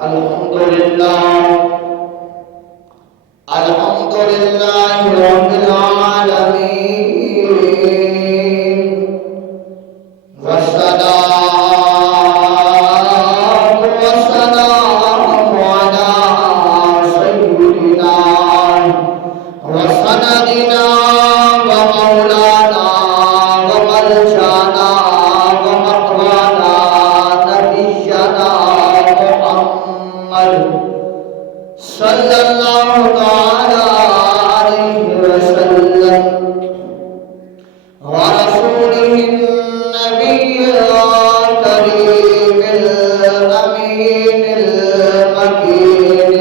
الحمد لله الحمد لله رب العالمين والصلاة والسلام على سيدنا وسندنا ومولانا وملجانا ومقوانا نبينا محمد صلى الله تعالى عليه وسلم ورسوله النبي الكريم الأمين المكين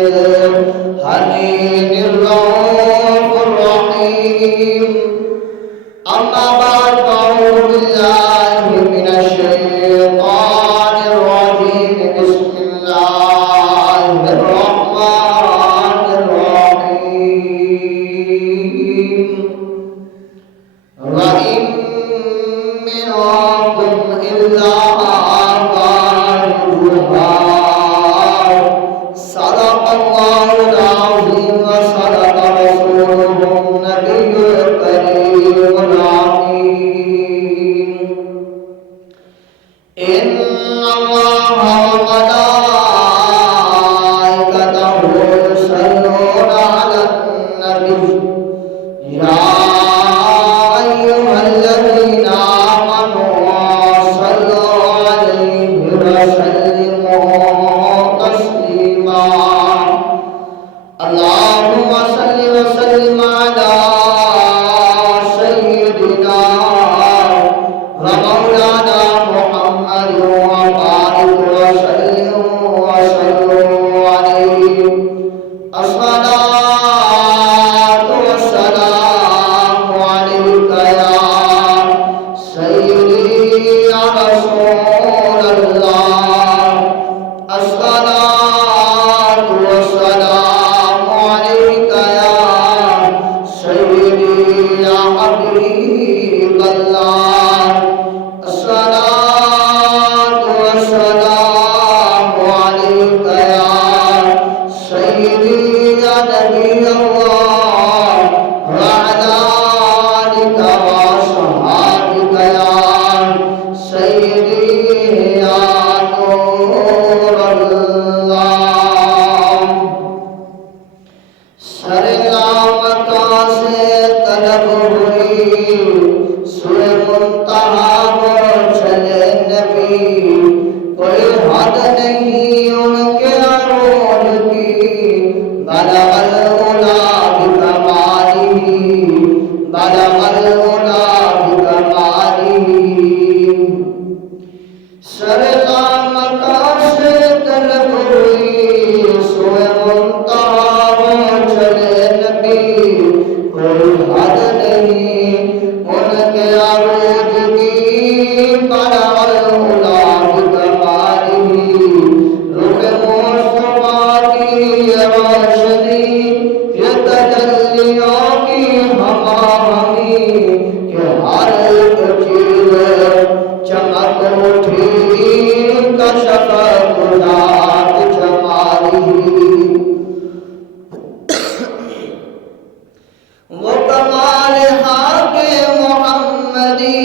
الحنين الرؤوف الرحيم أما بعد فأعوذ بالله من الشيطان الرجيم بسم الله الرحمن الرحيم وإن منكم إلا واردها صدق الله العظيم وصدق رسوله النبي الكريم العظيم إن الله وملائكته يصلون على النبي يا أيها الذين آمنوا صلوا عليه وسلموا تسليما اللهم صل وسلم على سيدنا ومولانا محمد وبارك وسلم عليه الصلاة والسلام عليك يا سيدي يا رسول الله الصلاة والسلام عليك يا سيدي يا حبيب الله الصلاة والسلام عليك يا سيدي يا نبي الله وعلى آلك وصحابك يا سيدي يا نور الله سرنامکا سے طلب ہوئی سوئے منتہا وہ چلے نبی کوئی حد نہیں ان کے عروج کی بلغ العلا بکمالہ بلغ العلا بکمالہ سرنامکا سے طلب ہوئی سوئے منتہا وہ چلے نبی کوئی حد نہیں ان کے عروج کی بلغ العلا بکمالہ رخ مصطفیٰ کی روشنی یہ تجلیوں کی ہماہنگی کہ ہر ایک چیز چمک اٹھی کشف ذات جمالہ وہ کمال حق محمدی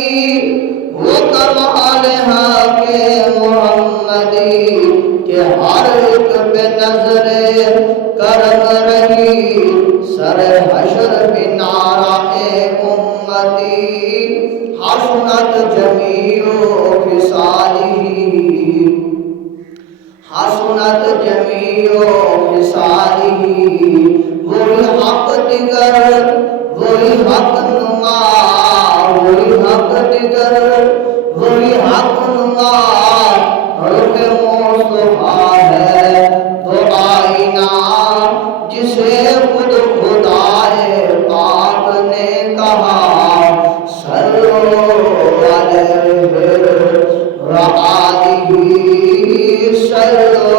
وہ کمال حق محمدی کہ ہر ایک پہ نظر کرم رہی سر حشر بنارہ امتی حسنت جمیع خصالہ حسنت جمیع خصالہ وہی حق دیگر وہی حق نما وہی حق دیگر وہی حق نما رخ مصطفیٰ ہے وہ آئینہ جسے خود خدائے پاک نے کہا صلو علیہ وآلہ صلو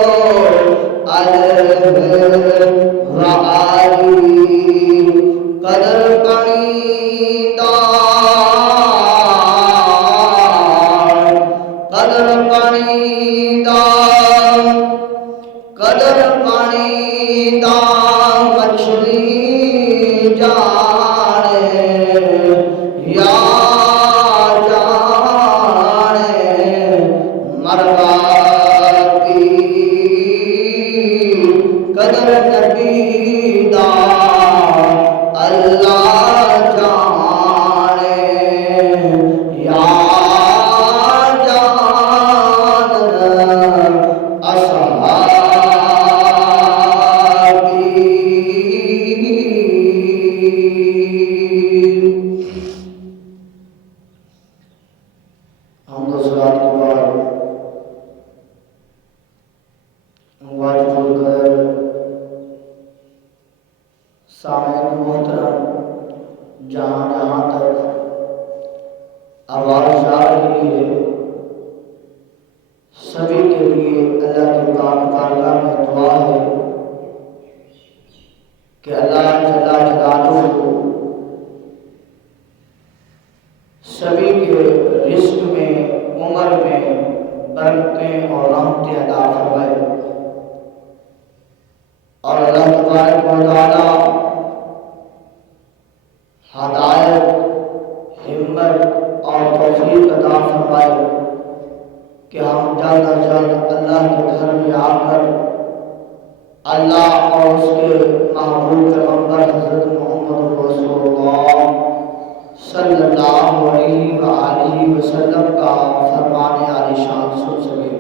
علیہ وآلہ قدر کنی دا آواز جا رہی ہے، سبھی کے لیے اللہ کی بارگاہ میں دعا ہے کہ اللہ جل جلالہ سبھی کے رزق میں، عمر میں برکتیں اور رحمتیں عطا فرمائے، اور اللہ تبارک و تعالی ہدایت، ہمت اور توفیق عطا فرمائے کہ ہم جلد از جلد اللہ کے گھر میں آ کر اللہ اور اس کے محبوب پیغمبر حضرت محمد رسول اللہ صلی اللہ علیہ وآلہ وسلم کا فرمان عالی شان سن سکے۔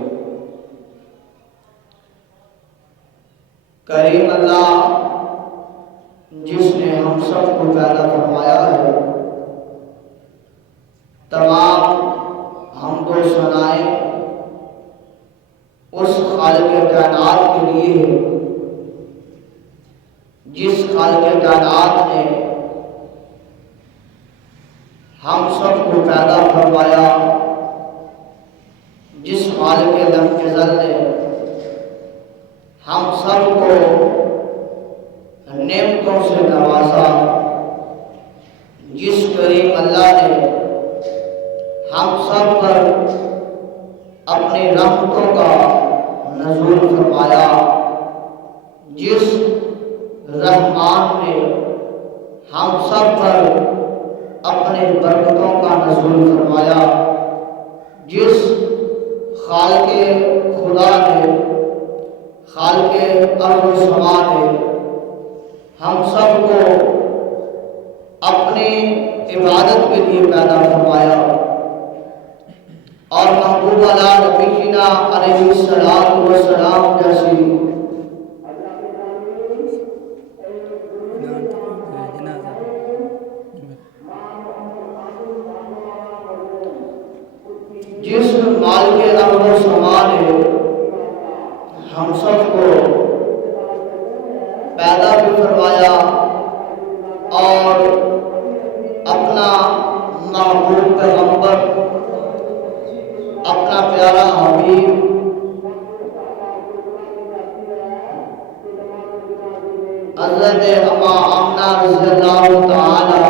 کریم اللہ جس نے ہم سب کو پیدا فرمایا ہے، تمام حمد و ثنائیں اس خالق کائنات کے لیے ہے جس خالق کائنات نے ہم سب کو پیدا فرمایا، جس خالق لم یزل نے ہم سب کو نعمتوں سے نوازا، جس کریم اللہ نے ہم سب پر اپنی رحمتوں کا نزول فرمایا، جس رحمان نے ہم سب پر اپنے برکتوں کا نزول فرمایا، جس خالق خدا نے، خالق ارض و سما نے ہم سب کو اپنی عبادت کے لیے پیدا فرمایا، اور محبوب علی نبینا علیہ الصلوۃ والسلام جیسی جس مال کے ارض و سما نے ہم سب کو پیدا بھی فرمایا اور اپنا محبوب پیغمبر، اپنا پیارا حبیب حضرت اما آمنہ رضی اللہ تعالی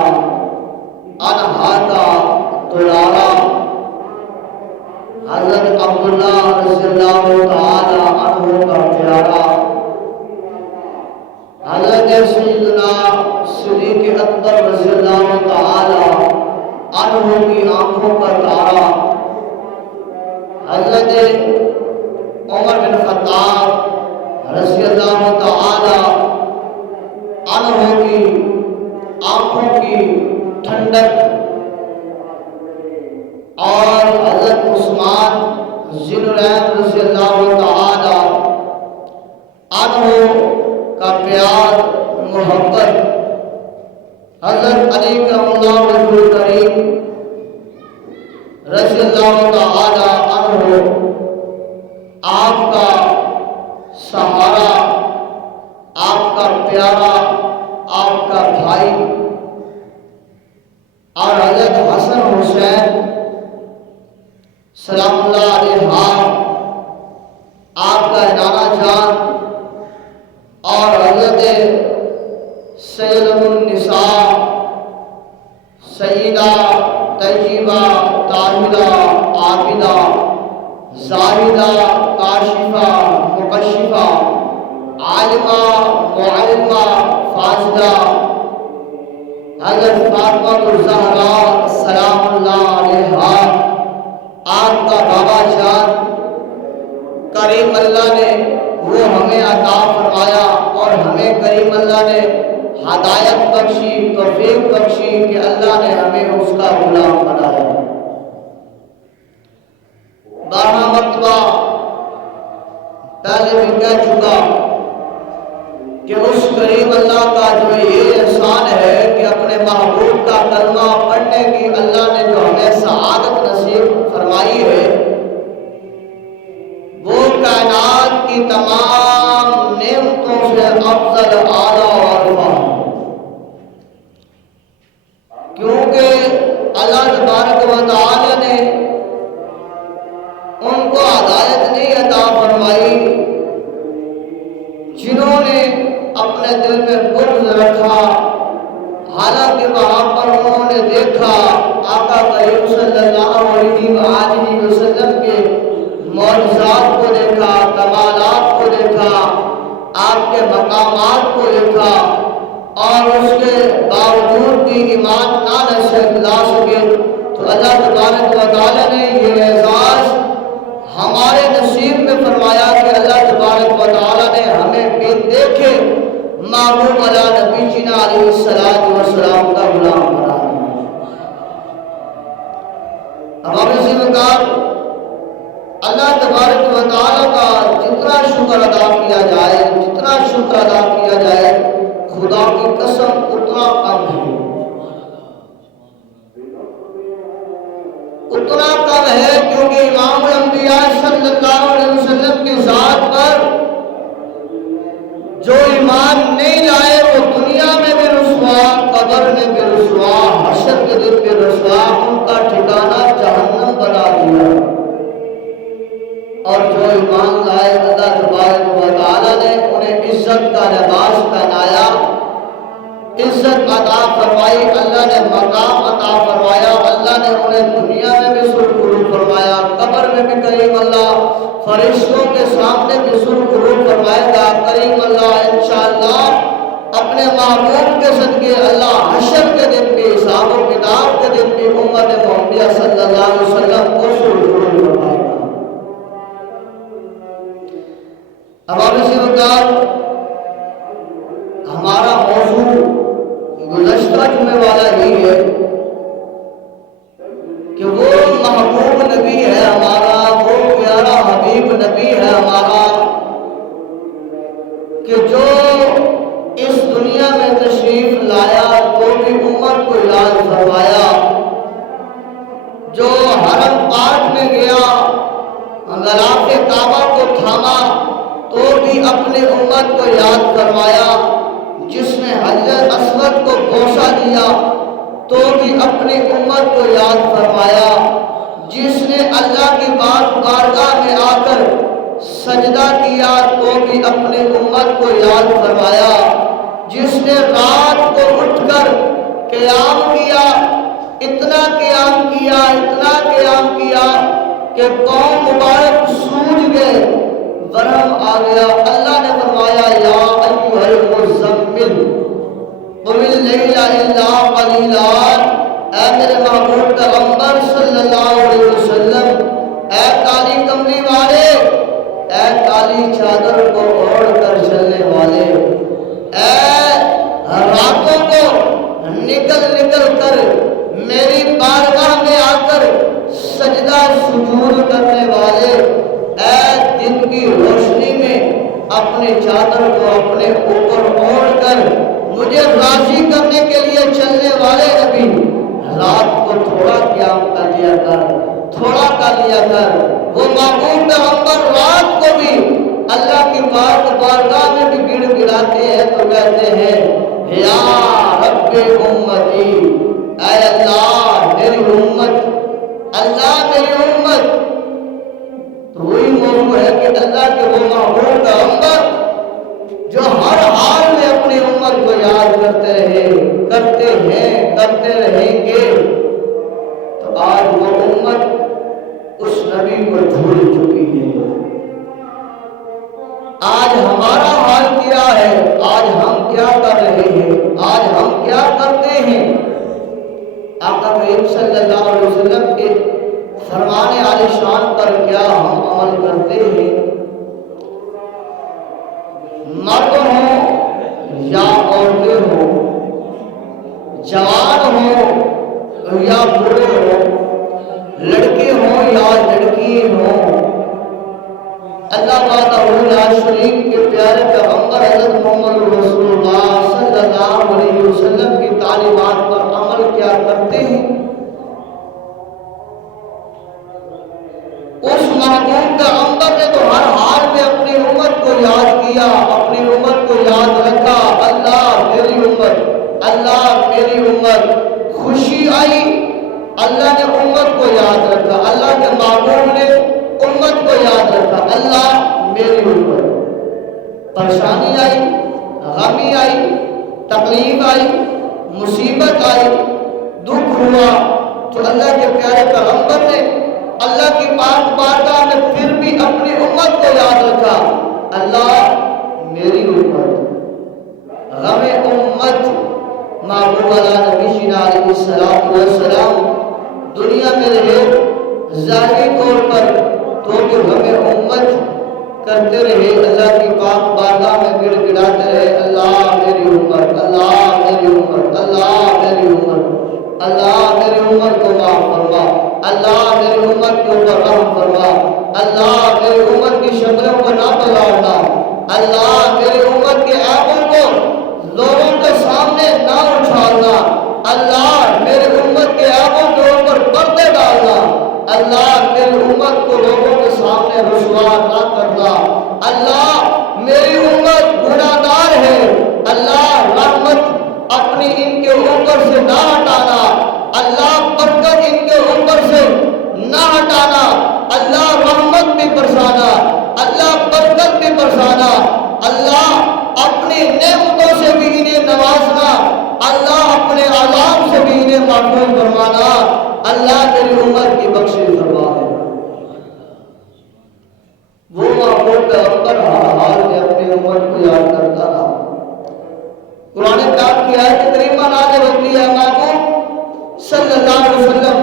عنہا کا دلارا، حضرت عبداللہ رضی اللہ تعالی عنہ کا پیارا، حضرت سیدنا صدیق اکبر رضی اللہ تعالی عنہ کی آنکھوں کا تارا، حضرت عمر بن خطاب رضی اللہ تعالی عنہ کی آنکھوں کی ٹھنڈک، اور حضرت عثمان ذی النورین رضی اللہ تعالی عنہ کا پیار، محبت، حضرت علی کرم اللہ وجہہ الکریم رضی اللہ تعالی عنہ، آپ کا سہارا، آپ کا پیارا، آپ کا بھائی، اور حضرت حسن حسین سلام اللہ علیہ آپ کا نانا جان، اور حضرت سیدۃ النساء سیدہ طیبہ طاہرہ عابدہ زاہدہ کاشفہ مکشفہ عالمہ معلمہ فاضلہ حضرت فاطمہ الزہراء سلام اللہ علیہا، آپ کا بابا جان، کریم اللہ نے وہ ہمیں عطا فرمایا اور ہمیں کریم اللہ نے ہدایت بخشی، توفیق بخشی کہ اللہ نے ہمیں اس کا غلام بنایا۔ بارہ مرتبہ پہلے بھی کہہ چکا کہ اس کریم اللہ کا جو یہ احسان ہے کہ اپنے محبوب کا کلمہ پڑھنے کی اللہ نے جو ہمیں سعادت نصیب فرمائی ہے، وہ کائنات کی تمام نعمتوں سے افضل، اعلیٰ اور ارفع، کیونکہ اللہ تبارک تبارک و تعالی نے ان کو ہدایت نہیں عطا فرمائی جنہوں نے اپنے دل میں بغض رکھا، حالانکہ وہاں پر انہوں نے دیکھا آقا کریم صلی اللہ علیہ وآلہ وسلم کے معجزات کو دیکھا، کمالات کو دیکھا، آپ کے مقامات کو دیکھا، اور اس کے باوجود بھی ایمان نہ لا سکے، تو اللہ تبارک و تعالیٰ نے یہ اعزاز ہمارے نصیب میں فرمایا کہ اللہ تبارک و تعالیٰ نے ہمیں بن دیکھے محبوب علی نبی جینا علیہ السلام کا غلام بنا دیا۔ اب ہم اسی مقام اللہ تبارک و تعالیٰ کا جتنا شکر ادا کیا جائے، جتنا شکر ادا کیا جائے، خدا کی قسم اتنا کم ہے، اتنا کم ہے، کیونکہ امام الانبیاء صلی اللہ علیہ وسلم کی ذات پر جو ایمان نہیں لائے وہ دنیا میں بھی رسوا، قبر میں بھی رسوا، حشر کے دن بھی رسوا، ان کا ٹھکانہ جہنم بنا دیا۔ اور جو ایمان لائے اللہ تبارک و تعالیٰ نے انہیں عزت کا لباس پہنایا، عزت عطا فرمائی، اللہ نے مقام عطا فرمایا، اللہ نے انہیں دنیا میں بھی سرخرو فرمایا، قبر میں بھی کریم اللہ فرشتوں کے سامنے بھی سرخرو فرمائے گا کریم اللہ انشاءاللہ اپنے محبوب کے صدقے اللہ حشر کے دن بھی، حساب و کتاب کے دن بھی امت محمدیہ صلی اللہ علیہ وسلم کو سرخرو فرمائے گا۔ اب آپ اسی وقت ہمارا موضوع گزشتہ جمعے والا ہی ہے کہ وہ محبوب نبی ہے ہمارا، وہ پیارا حبیب نبی ہے ہمارا، کہ جو اس دنیا میں تشریف لایا تو بھی امت کو یاد فرمایا، جو حرم پاک میں گیا غلاف کعبہ کو تھاما تو بھی اپنے امت کو یاد فرمایا، جس نے حجر اسود کو بوسہ دیا تو بھی اپنی امت کو یاد فرمایا، جس نے اللہ کی بارگاہ میں آ کر سجدہ کیا تو بھی اپنی امت کو یاد فرمایا، جس نے رات کو اٹھ کر قیام کیا، اتنا قیام کیا، اتنا قیام کیا کہ قوم مبارک سوج گئے، برہم آ گیا، اللہ نے فرمایا یا ایھا المزمل قم اللیل الا قلیلا، اے میرے محبوب پیغمبر صلی اللہ علیہ وسلم، اے کالی کملی والے، اے کالی چادر کو اوڑھ کر چلنے والے، اے راتوں کو نکل کر میری بارگاہ میں آ کر سجدہ سجود کرنے والے، اے دن کی روشنی میں اپنے چادر کو اپنے اوپر اوڑھ کر مجھے راضی کرنے کے لیے چلنے والے نبی، رات کو تھوڑا قیام کر لیا کر، تھوڑا کر لیا کر۔ وہ محبوب پیغمبر رات کو بھی اللہ کی بارگاہ میں بھی گڑ گڑاتے ہیں تو کہتے ہیں یا رب امتی، اے اللہ میری امت، اللہ میری امت۔ تو وہی موضوع ہے کہ اللہ کے وہ محبوب پیغمبر جو ہر حال میں اپنی امت کو یاد کرتے رہے، کرتے ہیں، کرتے رہیں گے، تو آج وہ امت اس نبی کو بھول چکی ہے۔ آج ہمارا حال کیا ہے، آج ہم کیا کر رہے ہیں، آج ہم کیا کرتے ہیں؟ آقا کریم صلی اللہ علیہ وسلم کے فرمان عالی شان پر کیا ہم عمل کرتے ہیں؟ مرد ہوں یا عورتیں ہوں، جوان ہوں یا بوڑھے ہوں، لڑکے ہوں یا لڑکی ہوں، اللہ وحدہ لا شریک کے پیارے پیغمبر حضرت محمد رسول اللہ صلی اللہ علیہ وسلم کی تعلیمات پر عمل کیا کرتے ہیں؟ اس محبوب پیغمبر نے تو ہر حال میں اپنی امت کو یاد کیا، اپنی امت کو یاد رکھا، اللہ میری امت، اللہ میری امت۔ خوشی آئی اللہ نے امت کو یاد رکھا، اللہ کے محبوب نے امت کو یاد رکھا۔ اللہ میری امت، پریشانی آئی، غمی آئی، تکلیف آئی، مصیبت آئی، دکھ ہوا، تو اللہ کے پیارے پیغمبر نے اللہ کی پاک بارگاہ میں پھر بھی اپنی امت کو یاد رکھا۔ اللہ میری امت، غم امت، محبوب اللہ نبی جینا علیہ السلام دنیا میں رہے ظاہری طور پر تو بھی غم امت کرتے رہے، اللہ کی پاک بارگاہ میں گڑ گڑاتے رہے، اللہ میری امت، اللہ میری امت، اللہ میری امت، اللہ میری امت کو معاف فرما، اللہ میری امت کے اوپر رحم فرما، اللہ میری امت کی شکلوں کو نہ بگاڑنا، اللہ میری امت کے عیبوں کو لوگوں کے سامنے نہ اچھالنا، اللہ میری امت کے عیبوں کے اوپر پردے ڈالنا، اللہ میری امت کو لوگوں کے سامنے رسوا نہ کرنا، اللہ میری امت گناہگار ہے، اللہ رحمت اپنی ان کے اوپر سے نہ ہٹانا، اللہ برکت ان کے اوپر سے نہ ہٹانا، اللہ رحمت بھی برسانا، اللہ برکت بھی برسانا، اللہ اپنی نعمتوں سے بھی انہیں نوازنا، اللہ اپنے عذاب سے بھی انہیں محفوظ فرمانا، اللہ میری امت کی بخشش فرما ہے۔ وہ محبوب پیغمبر ہر حال میں اپنی امت کو یاد کرتا رہا۔ قرآن پاک کی آیت کریمہ نازل ہوتی ہے، محبوب صلی اللہ علیہ وسلم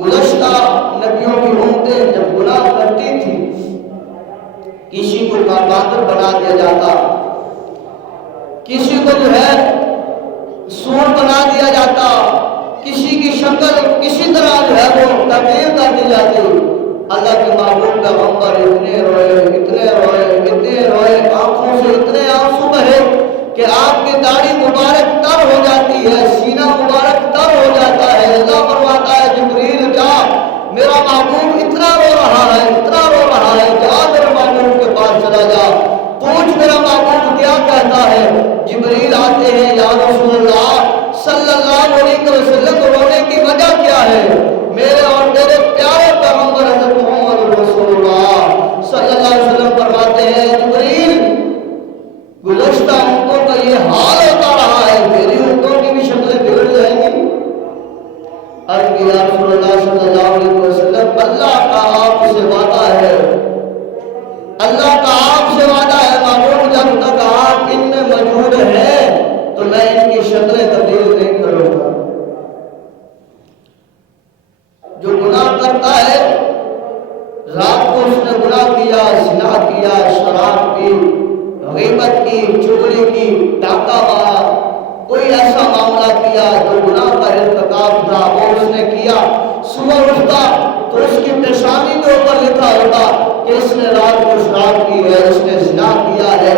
گزشتہ نبیوں کی امتیں جب گناہ کرتی تھی، کسی کو باطل بنا دیا جاتا، کسی کو جو ہے سور بنا دیا جاتا، کسی کی شکل کسی طرح جو ہے وہ تبدیل کر دی جاتی، اللہ کے محبوب پیغمبر اتنے روئے، اتنے روئے، اتنے روئے، آنکھوں سے اتنے آنسو بہے کہ آپ کی داڑھی مبارک تر ہو جاتی ہے، سینہ مبارک تر ہو جاتا ہے۔ اللہ فرماتا ہے جبریل جا، میرا محبوب اتنا رو رہا ہے، اتنا رو رہا ہے، جا میرے محبوب کے پاس چلا جا، پوچھ میرا محبوب کیا کہتا ہے۔ جبریل آتے ہیں، یا رسول اللہ صلی اللہ علیہ وسلم رونے کی وجہ کیا ہے؟ میرے اور میرے پیارے پیغمبر حضرت محمد رسول اللہ صلی اللہ علیہ وسلم فرماتے ہیں، جبریل گزشتہ امتوں کا یہ حال ہوتا رہا ہے، میری امتوں کی بھی شکلیں بگڑ جائیں گی۔ عرض کیا یا رسول اللہ صلی اللہ علیہ وسلم، اللہ کا آپ سے وعدہ ہے، اللہ کا آپ سے وعدہ ہے، معلوم جب تک آپ ان میں موجود ہیں تو میں ان کی شکلیں تبدیل نہیں کروں گا۔ جو گناہ کرتا ہے، رات کو اس نے گناہ کیا، زنا کیا، شراب پی، غیبت کی، چغلی کی، ڈاکہ مارا، کوئی ایسا معاملہ کیا جو گناہ کا ارتکاب تھا وہ اس نے کیا، صبح اٹھتا تو اس کی پیشانی کے اوپر لکھا ہوتا کہ اس نے رات کو شراب کی ہے، اس نے زنا کیا ہے،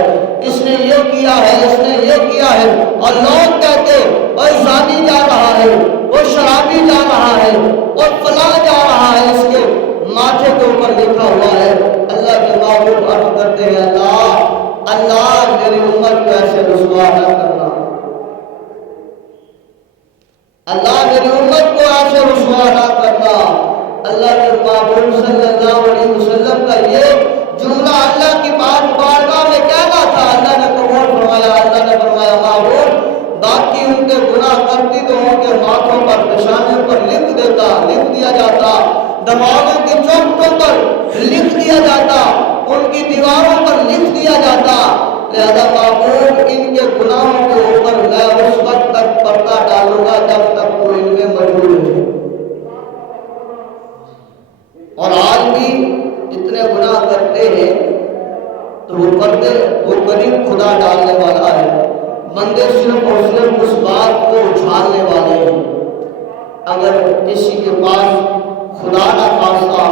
اس نے یہ کیا ہے، اس نے یہ کیا ہے، اور لوگ کہتے وہ زانی جا رہا ہے، وہ شرابی جا رہا ہے، اور فلاں جا رہا ہے، اس کے ماتھے کے اوپر لکھا ہوا ہے۔ اللہ کے محبوب عرض کرتے ہیں، اللہ میری امت کو ایسے رسوا نہ کرنا، اللہ میری امت کو ایسے رسوا نہ کرنا۔ اللہ کے محبوب صلی اللہ علیہ وسلم کا یہ جملہ اللہ کی بارگاہ میں کہنا تھا، اللہ نے قبول فرمایا۔ اللہ نے فرمایا محبوب باقی ان کے گناہ کرتی تو ان کے ماتھوں پر، پیشانیوں پر لکھ دیا جاتا، دروازوں کی چوکھٹوں پر لکھ دیا جاتا، ان کی دیواروں پر لکھ دیا جاتا، لہذا محبوب ان کے گناہوں کے اوپر میں اس وقت تک پردہ ڈالوں گا جب تک وہ ان میں موجود ہے۔ اور آج بھی جتنے گناہ کرتے ہیں تو وہ پردے، وہ قریب خدا ڈالنے والا ہے، بندے صرف اور صرف اس بات کو اچھالنے والے ہیں۔ اگر کسی کے پاس خدا نہ خواستہ،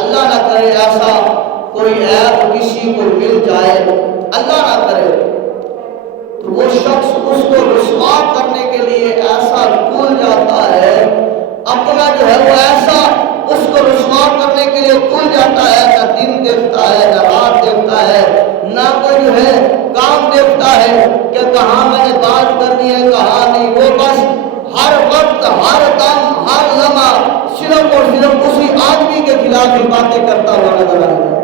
اللہ نہ کرے ایسا کوئی عیب کسی کو مل جائے، اللہ نہ کرے، تو وہ شخص اس کو رسوا کرنے کے لیے ایسا کھل جاتا ہے، اپنا جو ہے وہ ایسا اس کو رسوا کرنے کے لیے کھل جاتا ہے، نہ دن دیکھتا ہے، نہ رات دیکھتا ہے، نہ کوئی جو ہے کام دیکھتا ہے کہ کہاں میں نے بات کرنی ہے، کہاں نہیں، وہ بس ہر وقت ہر صرف اور صرف اسی آدمی کے خلاف ہی باتیں کرتا ہوا نظر آئے گا،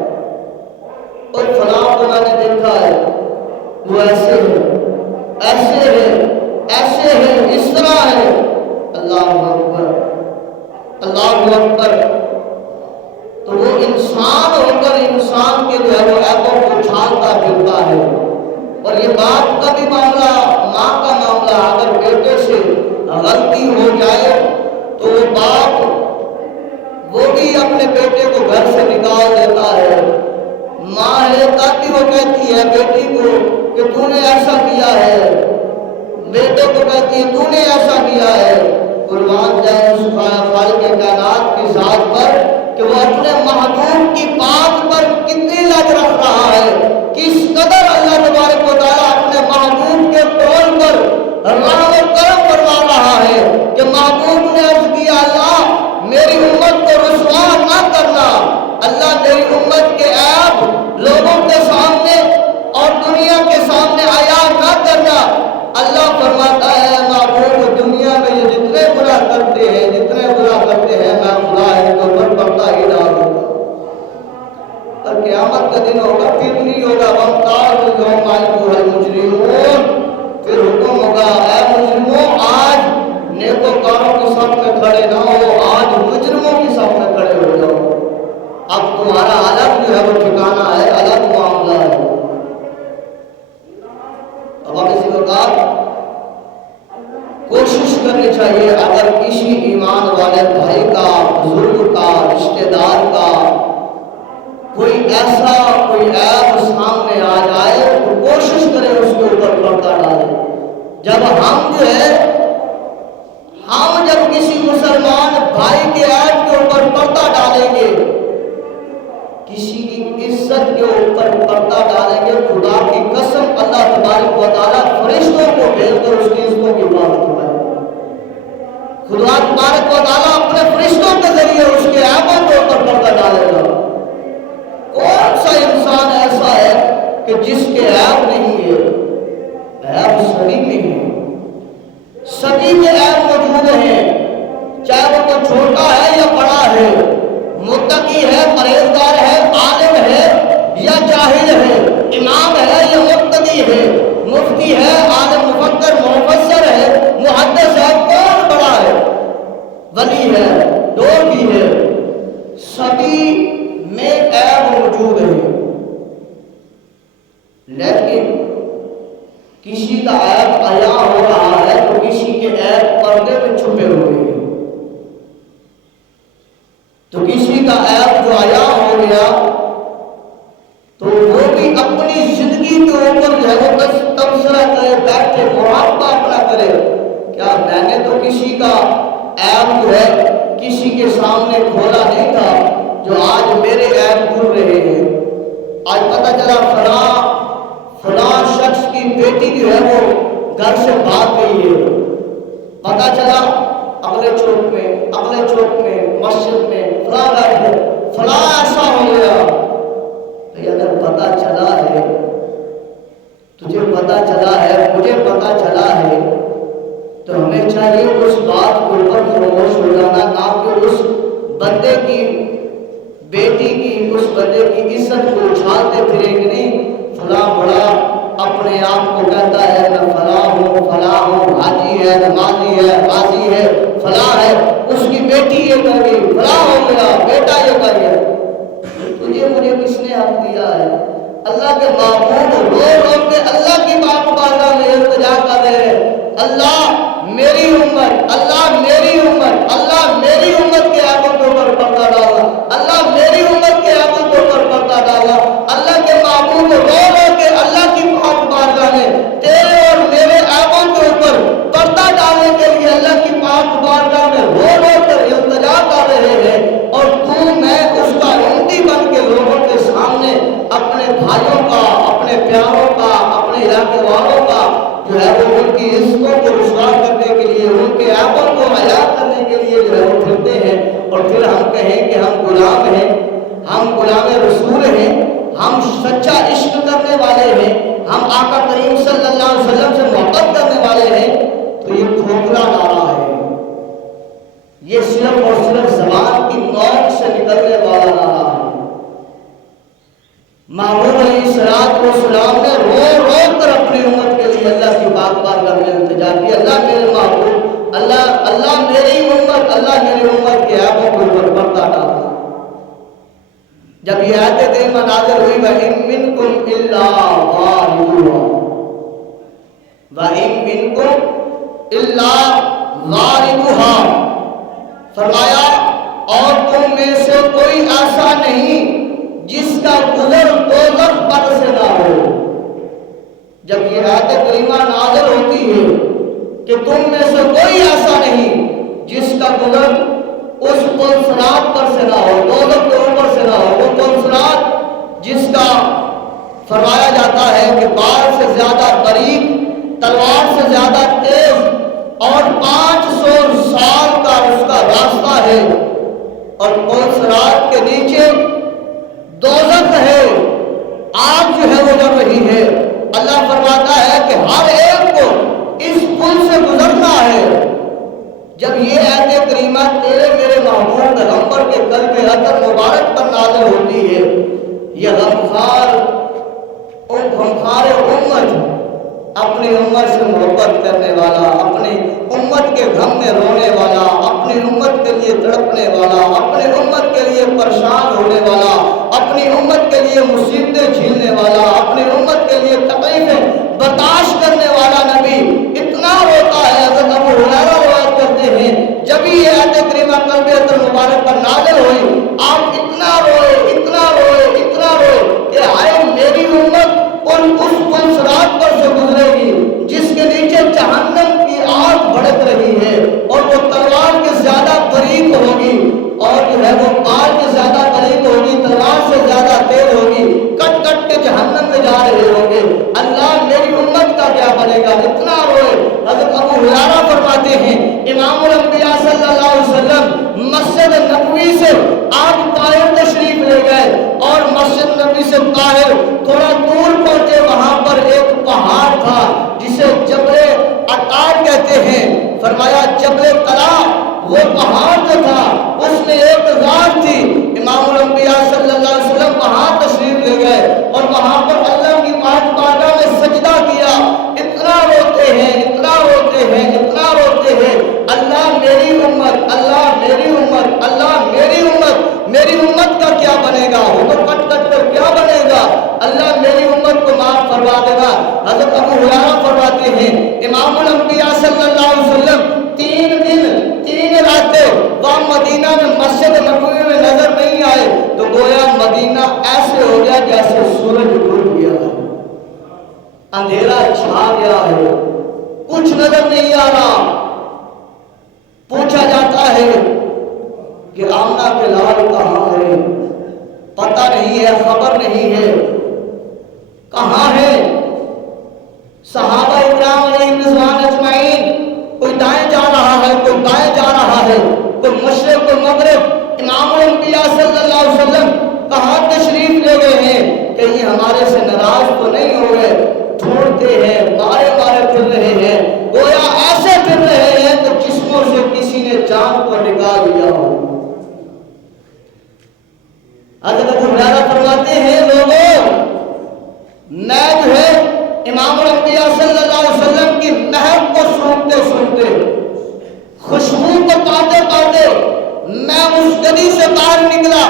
اور فلاں کو میں نے دیکھا ہے وہ ایسے ہے، ایسے ہے، ایسے ہے، اس طرح ہے۔ اللہ اکبر، اللہ اکبر۔ تو وہ انسان ہو کر انسان کے جو ہے وہ عیبوں کو اچھالتا پھرتا ہے۔ اور یہ باپ کا بھی معاملہ، ماں کا معاملہ، اگر بیٹے سے غلطی ہو جائے تو وہ باپ وہ بھی اپنے بیٹے کو گھر سے نکال دیتا ہے۔ ماں ہے تاکہ وہ کہتی ہے بیٹی کو کہ تو نے ایسا کیا ہے، بیٹے کو کہتی ہے تو نے ایسا کیا ہے۔ قربان جائے اس خالق کائنات کی ذات پر کہ وہ اپنے محبوب کی بات پر کتنی لج رکھ رہا ہے، کس قدر اللہ تبارک و تعالیٰ اپنے محبوب کے قول پر رحم و کرم فرما رہا ہے کہ محبوب نے عرض کیا اللہ میری امت کو رسوا نہ کرنا، اللہ میری امت کے عیب لوگوں کے سامنے اور دنیا کے سامنے عیاں نہ کرنا۔ اللہ فرماتا ہے محبوب دنیا میں یہ جتنے برا کرتے ہیں، جتنے برا کرتے ہیں میں خدا ان کے اوپر پردہ ہی ڈال دوں گا۔ اور قیامت کا دن ہوگا، پھر نہیں ہوگا وَامْتَازُوا الْيَوْمَ أَيُّهَا الْمُجْرِمُونَ، پھر حکم ہوگا اے مجرموں آج نیکوکاروں کی صف میں کھڑے نہ ہو، آج مجرموں کی صف میں کھڑے ہو جاؤ۔ اب تمہارا الگ جو ہے وہ ٹھکانہ ہے، الگ معاملہ ہے۔ اب ہم اسی وقت کوشش کرنی چاہیے اگر کسی ایمان والے بھائی کا، بزرگ کا، رشتہ دار کا کوئی ایسا کوئی عیب سامنے آ جائے تو کوشش کریں اس کے اوپر پردہ ڈالیں۔ جب ہم جو ہے ہم جب کسی مسلمان بھائی کے عیب کے اوپر پردہ ڈالیں گے، کسی کی عزت کے اوپر پردہ ڈالیں گے، خدا کی قسم اللہ تبارک و تعالیٰ فرشتوں کو بھیج کر اس کی عزتوں کی حفاظت کرائے گا۔ خدا تبارک و تعالیٰ اپنے فرشتوں کے ذریعے اس کے عیبوں کے اوپر پردہ ڈالے گا۔ کون سا انسان ایسا ہے کہ جس کے عیب نہیں ہے؟ عیب سبھی میں ہے، سبھی کے عیب موجود ہیں، چاہے وہ کوئی چھوٹا ہے یا بڑا ہے، متقی ہے، پرہیزگار ہے، عالم ہے یا جاہل ہے، امام ہے یا مقتدی ہے، مفتی ہے، عالم مفکر مفسر ہے، محدث ہے، کون بڑا ہے، ولی ہے، ڈوبی ہے، سبھی میں عیب موجود ہے۔ لیکن کسی کا عیب عیاں ہو رہا ہے تو کسی کے عیب پردے میں چھپے ہوئے ہیں، تو کسی کا عیب جو عیاں ہو گیا تو وہ بھی اپنی زندگی کے اوپر جو ہے وہ تبصرہ کرے، بیٹھے محاسبہ اپنا کرے، کیا میں نے تو کسی کا عیب جو ہے کسی کے سامنے کھولا نہیں تھا جو آج میرے عیب کھل رہے ہیں۔ آج پتہ چلا فلاں شخص کی بیٹی جو ہے وہ گھر سے بھاگ گئی ہے، پتہ چلا اگلے چوک میں مسجد میں فلاں گھر ہے، فلاں ایسا ہو گیا۔ اگر پتہ چلا ہے، تجھے پتہ چلا ہے، مجھے پتہ چلا ہے، تو ہمیں چاہیے اس بات کو اوپر خاموش ہو جانا، نہ کہ اس بندے کی بیٹی کی، اس بندے کی عزت کو اچھالتے پھریں گے۔ نہیں فلاں بڑا اپنے آپ کو کہتا ہے میں فلاں ہوں، حاجی ہے، نمازی ہے، غازی ہے، فلاں ہے، اس کی بیٹی یہ کر گئی، فلاں ہو گیا، بیٹا یہ کر گیا۔ تجھے مجھے کس نے حق دیا ہے؟ اللہ کے معبود رو رو کے اللہ کی بات بارگاہ میں التجا کر رہے ہیں، اللہ میری امت، اللہ میری امت، اللہ میری امت کے عیبوں کے اوپر پردہ ڈالا، اللہ میری امت کے عیبوں کے اوپر پردہ ڈالا۔ اللہ کے معبود رو رو کے اللہ کی بات بارگاہ میں تیرے اور میرے عیبوں کے اوپر پردہ ڈالنے کے لیے اللہ کی بات بارگاہ میں رو رو کر التجا کر رہے ہیں، اور تو میں اس کا امتی بن کے لوگوں کے سامنے اپنے بھائیوں کا، اپنے پیاروں کا، اپنے علاقے والوں کا جو ہے وہ ان کی عزتوں کو رسوا کرنے کے لیے، ان کے عیبوں کو عیاں کرنے کے لیے جو ہے وہ پھرتے ہیں، اور پھر ہم کہیں کہ ہم غلام ہیں، ہم غلام رسول ہیں، ہم سچا عشق کرنے والے ہیں، ہم آقا کریم صلی اللہ علیہ وسلم سے محبت کرنے والے ہیں۔ تو یہ کھوکھلا نعرہ ہے، یہ صرف اور صرف زبان زبان کی نوک سے نکلنے والا رہا ہے۔ محمود علیہ السلام نے رو رو کر اپنی امت کے لیے اللہ کی پاک بارگاہ میں التجا کی، اللہ میرے محبوب، اللہ میری امت کے عیبوں کو اوپر پردہ ڈالا۔ جب یہ آیت کریمہ نازل ہوئی وَإِن مِّنكُمْ إِلَّا وَارِدُهَا وَإِن مِّنكُمْ إِلَّا وَارِدُهَا، فرمایا اور تم میں سے کوئی ایسا نہیں جس کا گزر دوزخ پر سے نہ ہو۔ جب یہ آیت کریمہ نازل ہوتی ہے کہ تم میں سے کوئی ایسا نہیں جس کا گزر اس پل صراط پر سے نہ ہو، دوزخ کے اوپر سے نہ ہو، وہ پل صراط جس کا فرمایا جاتا ہے کہ بال سے زیادہ باریک، تلوار سے زیادہ تیز اور 500 سال کا اس کا راستہ ہے، اور پل صراط کے نیچے دوزخ ہے، آگ جو ہے وہ جل رہی ہے۔ اللہ فرماتا ہے کہ ہر ایک کو اس پل سے گزرنا ہے۔ جب یہ آیت کریمہ تیرے میرے محبوب پیغمبر کے قلب اطہر مبارک پر نازل ہوتی ہے، یہ غمخوار امت، اپنی امت سے محبت کرنے والا، اپنی امت کے غم میں رونے والا، اپنی امت کے لیے تڑپنے والا، اپنی امت کے لیے پریشان ہونے والا، اپنی امت کے لیے مصیبتیں جھیلنے والا، اپنی امت کے لیے تکلیفیں برداشت کرنے والا نبی اتنا روتا ہے۔ حضرت ابو ہریرہ روایت کرتے ہیں جب یہ آیت کریمہ قلب اطہر مبارک پر نازل ہوئی، آپ اتنا روئے کہ آئے میری امت اس پل صراط پر سے گزرے گی جس کے نیچے جہنم کی آگ بھڑک رہی ہے، اور وہ تلوار کے زیادہ باریک ہوگی، اور جو ہے وہ بال کے زیادہ باریک ہوگی، تلوار سے زیادہ تیز ہوگی، کٹ کٹ کے جہنم میں جا رہے ہوں گے۔ اللہ میری امت کا کیا بنے گا؟ اتنا روئے۔ حضرت ابو ہریرہ فرماتے ہیں امام الانبیاء صلی اللہ علیہ وسلم مسجد نبوی سے آپ طاہر تشریف لے گئے، اور مسجد نبوی سے طاہر تھوڑا دور پہنچے، وہاں پر ایک پہاڑ تھا جسے جبل عطار کہتے ہیں۔ فرمایا جبل طلا، وہ پہاڑ جو تھا اس میں ایک غار تھی۔ امام الانبیاء صلی اللہ علیہ وسلم وہاں تشریف لے گئے اور وہاں پر اللہ کی پاک بارگاہ میں سجدہ کیا۔ اتنا روتے ہیں اللہ میری امت، میری امت کا کیا بنے گا؟ وہ تو کٹ کٹ کر کیا بنے گا؟ اللہ میری امت کو معاف فرما دے گا۔ حضرت ابو ہریرہ فرماتے ہیں امام الانبیاء صلی اللہ علیہ وسلم 3 دن 3 راتیں وہاں مدینہ میں مسجد نبوی میں نظر نہیں آئے، تو گویا مدینہ ایسے ہو گیا جیسے سورج ڈوب گیا ہے، اندھیرا چھا گیا ہے، کچھ نظر نہیں آ رہا۔ پوچھا جاتا ہے کہ آمنہ کے لال کہاں ہے؟ پتہ نہیں ہے، خبر نہیں ہے، کہاں ہے؟ صحابہ اکرام علیہم رضوان اجمعین، کوئی دائیں جا رہا ہے، کوئی بائیں جا رہا ہے، کوئی مشرق کوئی مغرب۔ امام الانبیاء صلی اللہ علیہ وسلم کہاں تشریف لے گئے ہیں کہ یہ ہمارے سے ناراض تو نہیں ہو گئے؟ ڈھونڈتے ہیں، مارے پھر رہے ہیں، گویا ایسے پھر رہے ہیں تو جسموں سے کسی نے جان کو نکال دیا ہو۔ حضرت ابو ہریرہ فرماتے ہیں لوگوں، میں جو ہے امام الانبیاء صلی اللہ علیہ وسلم کی مہک کو سونگتے خوشبو کو پاتے میں اس گلی سے باہر نکلا۔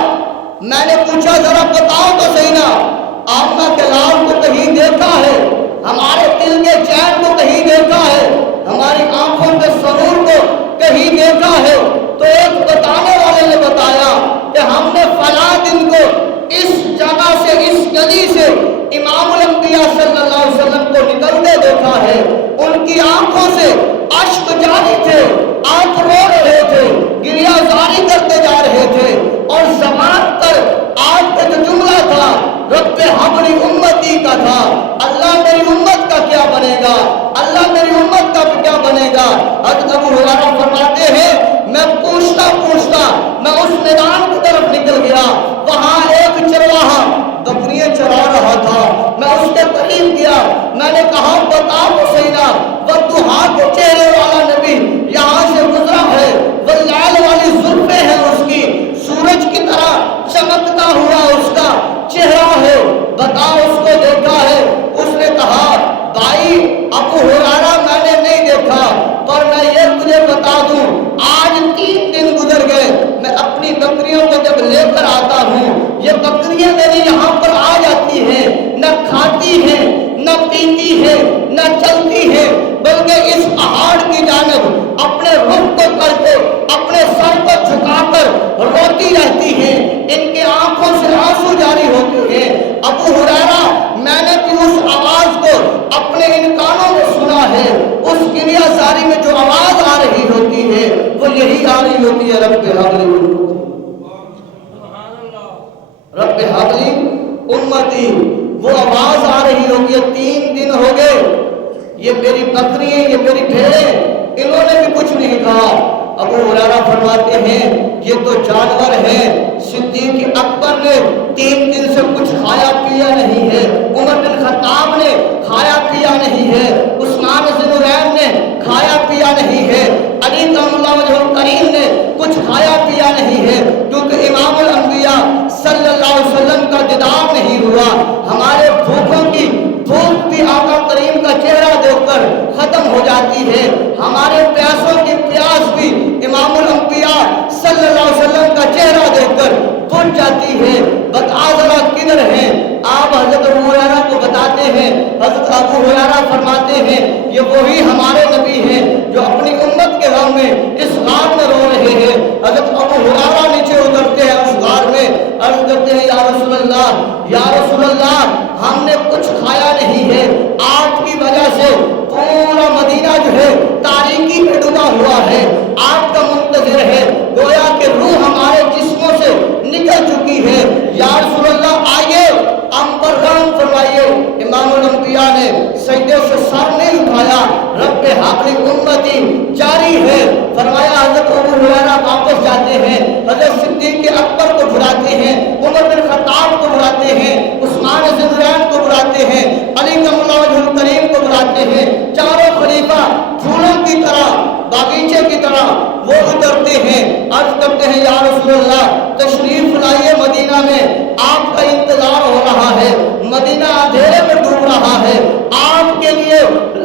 میں نے پوچھا ذرا بتاؤ تو صحیح نا، آمنہ کے لال کو کہیں دیکھا ہے؟ ہمارے دل کے چین کو کہیں دیکھا ہے؟ ہماری آنکھوں کے سرور کو کہیں دیکھا ہے؟ تو ایک بتانے والے نے بتایا کہ ہم نے فلاں دن کو اس جگہ سے، اس گلی سے امام الانبیاء صلی اللہ علیہ وسلم کو نکلتے دیکھا ہے۔ ان کی آنکھوں سے اشک جاری تھے، آنکھ رو رہے تھے، گریہ زاری کرتے جا رہے تھے، اور زبان پر آج کا جو جملہ تھا رب حبلی امتی کا تھا، اللہ میری امت کا کیا بنے گا؟ اللہ میری امت کا کیا بنے گا؟ حضرت ابو ہریرہ فرماتے ہیں میں پوچھتا میں اس میدان کی طرف نکل گیا، وہاں ایک چرواہا بکریاں چرا رہا تھا، میں اس کے قریب گیا، میں نے کہا بتا تو صحیح نا، والضحیٰ کے چہرے والا نبی یہاں سے گزرا ہے، یہ بکریاں میری یہاں پر آ جاتی ہیں، نہ کھاتی ہیں نہ پیتی ہے نہ چلتی ہے، بلکہ اس پہاڑ کی جانب اپنے رخ کو کر کے اپنے سر کو جھکا کر روتی رہتی ہیں، ان کے آنکھوں سے آنسو جاری ہوتے ہیں۔ ابو ہریرہ، میں نے بھی اس آواز کو اپنے ان کانوں میں سنا ہے، اس گریہ زاری میں جو آواز آ رہی ہوتی ہے وہ یہی آ رہی ہوتی ہے، رب حبلی رب حبلی امتی۔ وہ آواز آ رہی ہوگی، 3 دن ہو گئے، یہ میری بکریاں، یہ میری بھیڑیں، انہوں نے بھی کچھ نہیں کہا۔ ابو ہریرہ فرماتے ہیں یہ تو جانور ہیں۔ صدیق اکبر نے 3 دن سے کچھ کھایا پیا نہیں ہے، عمر بن خطاب نے کھایا پیا نہیں ہے، عثمان ذو النورین نے کھایا پیا نہیں ہے، علی کرم اللہ وجہہ کریم نے کچھ کھایا پیا نہیں ہے، کیونکہ امام الانبیاء صلی اللہ علیہ وسلم کا دیدار نہیں ہوا۔ ہمارے بھوکوں کی بھوک بھی آقا کریم کا چہرہ دیکھ کر ختم ہو جاتی ہے، ہمارے پیاسوں کی پیاس بھی امام الانبیاء صلی اللہ علیہ وسلم کا چہرہ دیکھ کر بجھ جاتی ہے۔ بتا ذرا کدھر ہیں آپ؟ حضرت ابو ہریرہ کو بتاتے ہیں، حضرت ابو ہریرہ فرماتے ہیں یہ وہی ہمارے نبی ہیں جو اپنی امت کے غم میں اس غار میں رو رہے ہیں۔ حضرت ابو ہریرہ نیچے اترتے ہیں اس غار میں، عرض کرتے ہیں یا رسول اللہ، یا رسول اللہ، ہم نے کچھ کھایا نہیں ہے، آپ کی وجہ سے پورا مدینہ جو ہے تاریکی میں ڈوبا ہوا ہے، آپ کا منتظر ہے، گویا کہ روح ہمارے جسموں سے نکل چکی ہے، یا رسول اللہ آئیے ہم پر رحم فرمائیے۔ امام الانبیاء نے سجدے سے سر نہیں اٹھایا، رب حبلی امتی جاری ہے۔ فرمایا حضرت ابو ہریرہ واپس جاتے ہیں، حضرت صدیق اکبر کو بلاتے ہیں، عمر بن خطاب کو بلاتے ہیں، عثمان ذو النورین کو بلاتے ہیں، علی کرم اللہ وجہہ کریم کو بلاتے ہیں، چاروں خلیفہ پھولوں کی طرح، باغیچے کی طرح وہ اترتے ہیں، عرض کرتے ہیں یا رسول اللہ تشریف لائیے مدینہ میں، آپ کا انتظار ہو رہا ہے، مدینہ اندھیرے میں ڈوب رہا ہے، آپ کے لیے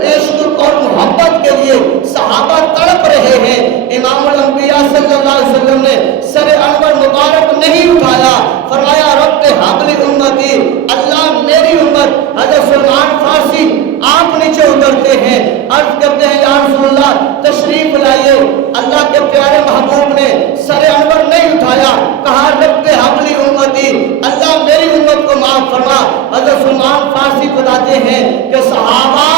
عشق اور محبت کے لیے صحابہ تڑپ رہے ہیں۔ امام الانبیاء صلی اللہ علیہ وسلم نے سر انور مبارک نہیں اٹھایا، فرمایا رب حبلی امتی، اللہ میری امت۔ حضرت سلمان فارسی آپ نیچے اترتے ہیں، عرض کرتے ہیں یا رسول اللہ تشریف لائیے، اللہ کے پیارے محبوب نے سر انور نہیں اٹھایا، کہا رب حبلی امتی، اللہ میری امت کو معاف فرما۔ حضرت سلمان فارسی بتاتے ہیں کہ صحابہ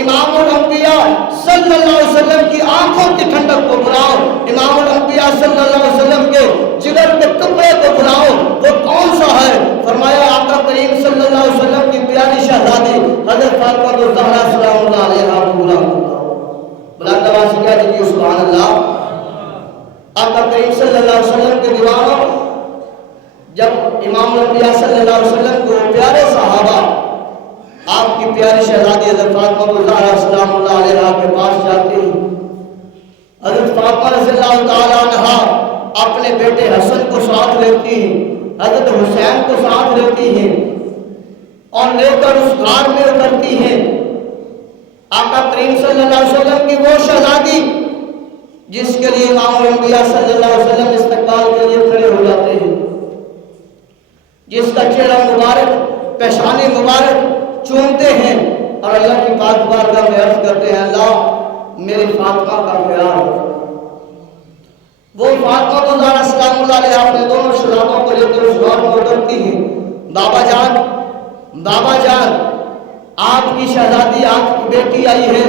امام الانبیاء صلی اللہ علیہ وسلم کی آنکھوں کی ٹھنڈک کو بلاؤ، امام الانبیاء صلی اللہ علیہ وسلم کے جگر کے ٹکڑے کو بلاؤ، وہ کون سا ہے؟ فرمایا آقا کریم صلی اللہ علیہ وسلم کی پیاری شہزادی حضرت فاطمہ الزہرا سلام اللہ علیہا کو بلند آواز سے کہہ دیجیے سبحان اللہ۔ آقا کریم صلی اللہ علیہ وسلم کے دیوانوں، جب امام الانبیاء صلی اللہ علیہ وسلم کو پیارے صحابہ آپ کی پیاری شہزادی حضرت فاطمہ الزہرا سلام اللہ علیہا کے پاس جاتے ہیں، حضرت فاطمہ رضی اللہ تعالیٰ عنہا اپنے بیٹے حسن کو ساتھ لیتی ہیں، حضرت حسین کو ساتھ لیتی ہیں اور لے کر اس غار میں اترتی ہیں۔ آقا کریم صلی اللہ علیہ وسلم کی وہ شہزادی جس کے لیے امام الانبیاء صلی اللہ علیہ وسلم استقبال کے لیے کھڑے ہو جاتے ہیں، جس کا چہرہ مبارک، پیشانی مبارک چومتے ہیں اور اللہ کی پاک بارگاہ میں عرض کرتے ہیں اللہ میری فاطمہ کا پیار ہو۔ وہ فاطمہ الزہرا سلام اللہ علیہا اپنے دونوں شہزادوں کو لے کر اس غار میں اترتی ہیں۔ بابا جان، بابا جان، آپ کی شہزادی، آپ کی بیٹی آئی ہے،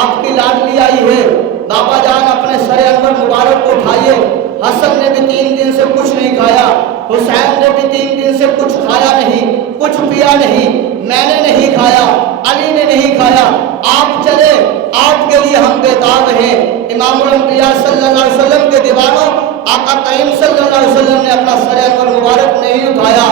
آپ کی لاڈلی آئی ہے، بابا جان اپنے سر انور مبارک کو اٹھائیے۔ حسن نے بھی 3 دن سے کچھ نہیں کھایا، حسین نے بھی 3 دن سے کچھ کھایا نہیں، کچھ پیا نہیں، میں نے نہیں کھایا، علی نے نہیں کھایا، آپ چلے، آپ کے لیے ہم بیتاب ہیں۔ امام الانبیاء صلی اللہ علیہ وسلم کے دیوانوں، آقا کریم صلی اللہ علیہ وسلم نے اپنا سر انور مبارک نہیں اٹھایا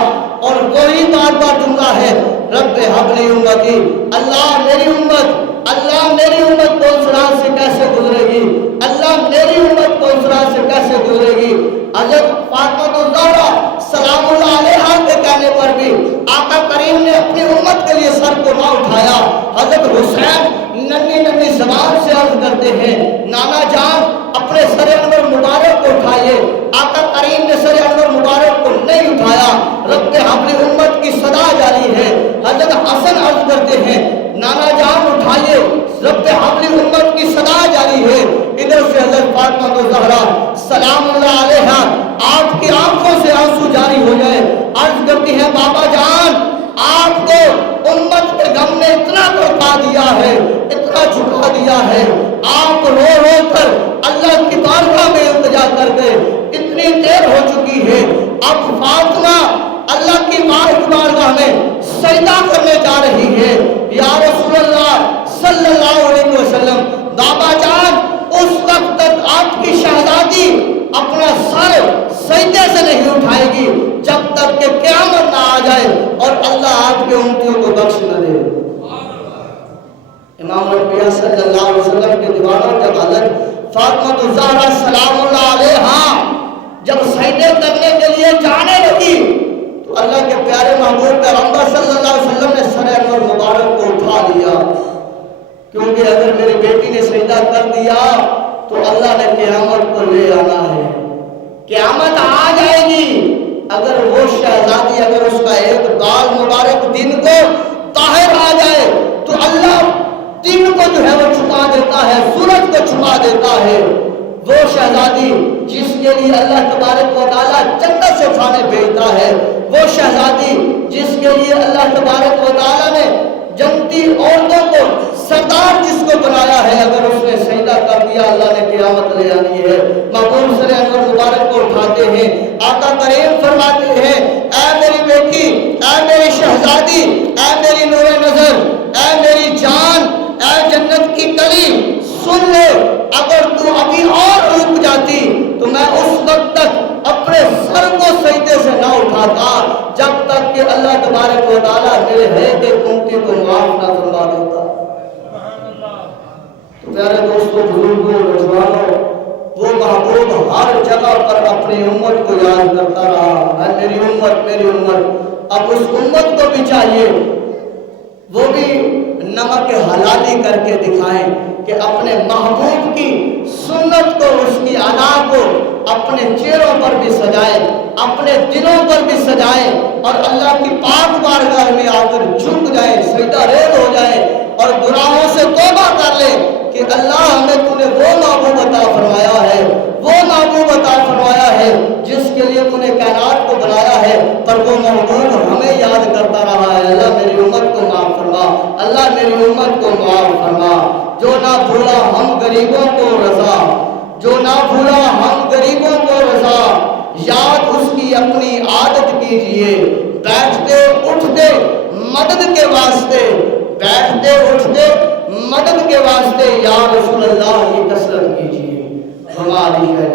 اور وہی بار بار جملہ ہے رب حبلی امتی، اللہ میری امت، اللہ میری امت پولسرات سے کیسے گزرے گی، اللہ میری امت پولسرات سے کیسے گزرے گی۔ حضرت فاطمہ الزہرا سلام اللہ علیہا کے کہنے پر بھی آقا کریم نے اپنی امت کے لیے سر کو نہ اٹھایا۔ حضرت حسین ننھی ننھی زبان سے عرض کرتے ہیں نانا جان اپنے سر انور مبارک کو اٹھائیے، آقا کریم نے سر انور مبارک کو نہیں اٹھایا۔ حبل امت کی صدا جاری ہے۔ حضرت حسن عرض کرتے ہیں نانا جان اٹھائیے رب حبل امت کی صدا جاری ہے۔ ادھر سے حضرت فاطمہ زہرا سلام اللہ علیہا آپ کی آنکھوں سے آنسو جاری ہو جائے، عرض کرتی ہیں بابا جان آپ کو امت کے غم نے اتنا تڑپا دیا ہے، اتنا جھکا دیا ہے، آپ رو رو کر اللہ کی بارگاہ میں التجا کر گئے، اتنی دیر ہو چکی ہے، اب فاطمہ اللہ کی بارگاہ میں سجدہ کرنے جا رہی ہے۔ یا رسول اللہ صلی اللہ علیہ وسلم بابا جان اس وقت تک آپ کی شہزادی اپنا سر سجدے سے نہیں اٹھائے گی جب تک کہ قیامت نہ آ جائے اور اللہ آپ کے امتیوں کو بخش نہ دے۔ امام الانبیاء صلی اللہ علیہ وسلم کے دیوانوں جب حضرت فاطمہ الزہرا سلام اللہ علیہا جب سجدے کرنے کے لیے جانے لگی تو اللہ کے پیارے محبوب پیغمبر صلی اللہ علیہ وسلم نے سر انور مبارک کو اٹھا لیا، کیونکہ اگر میری بیٹی نے سجدہ کر دیا تو اللہ نے قیامت کو لے آنا ہے، قیامت آ جائے گی۔ اگر وہ شہزادی اگر اس کا ایک بال مبارک دن کو طاہر آ جائے تو اللہ دن کو جو ہے وہ چھپا دیتا ہے، سورج کو چھپا دیتا ہے۔ وہ شہزادی جس کے لیے اللہ تبارک و تعالیٰ جنت سے کھانے بھیجتا ہے، وہ شہزادی جس کے لیے اللہ تبارک و تعالیٰ نے جنتی عورتوں کو سردار جس کو بنایا ہے، اگر اس نے سجدہ کر دیا اللہ نے قیامت لے آنی ہے۔ محبوب سر انور مبارک کو اٹھاتے ہیں، آقا کریم فرماتے ہیں اے میری بیٹی، اے میری شہزادی، اے میری نور نظر، اے میری جان، اے جنت کی کلی، سن لے اگر تو ابھی اور رک جاتی تو میں اس وقت تک اپنے سر کو سجدے سے نہ اٹھاتا جب تک کہ اللہ تبارک و تعالیٰ میرے ہے کہ امتی کو معاف نہ فرما دیتا۔ تو پیارے دوستوں، بزرگوں، نوجوانوں، وہ محبوب ہر جگہ پر اپنی امت کو یاد کرتا رہا، اے میری امت، میری امت۔ اب اس امت کو بھی چاہیے وہ بھی نمک حلالی کر کے دکھائیں کہ اپنے محبوب کی سنت کو، اس کی ادا کو اپنے چہروں پر بھی سجائیں، اپنے دلوں پر بھی سجائیں اور اللہ کی پاک بارگاہ میں آ کر جھک جائیں، سجدہ ریز ہو جائیں اور گناہوں سے توبہ کر لیں کہ اللہ ہمیں تو نے وہ محبوب عطا فرمایا ہے، وہ محبوب عطا فرمایا ہے جس کے لیے تو نے کائنات کو بنایا ہے، پر وہ محبوب ہمیں یاد کرتا رہا ہے۔ اللہ میری امت کو معاف فرما، اللہ میری امت کو معاف فرما۔ جو نہ بھولا ہم غریبوں کو رضا، جو نہ بھولا ہم غریبوں کو رضا، یاد اس کی اپنی عادت کیجئے، بیٹھتے اٹھتے مدد کے واسطے، بیٹھتے اٹھتے مدد کے واسطے یا رسول اللہ کی کثرت کیجئے۔ ہماری ہے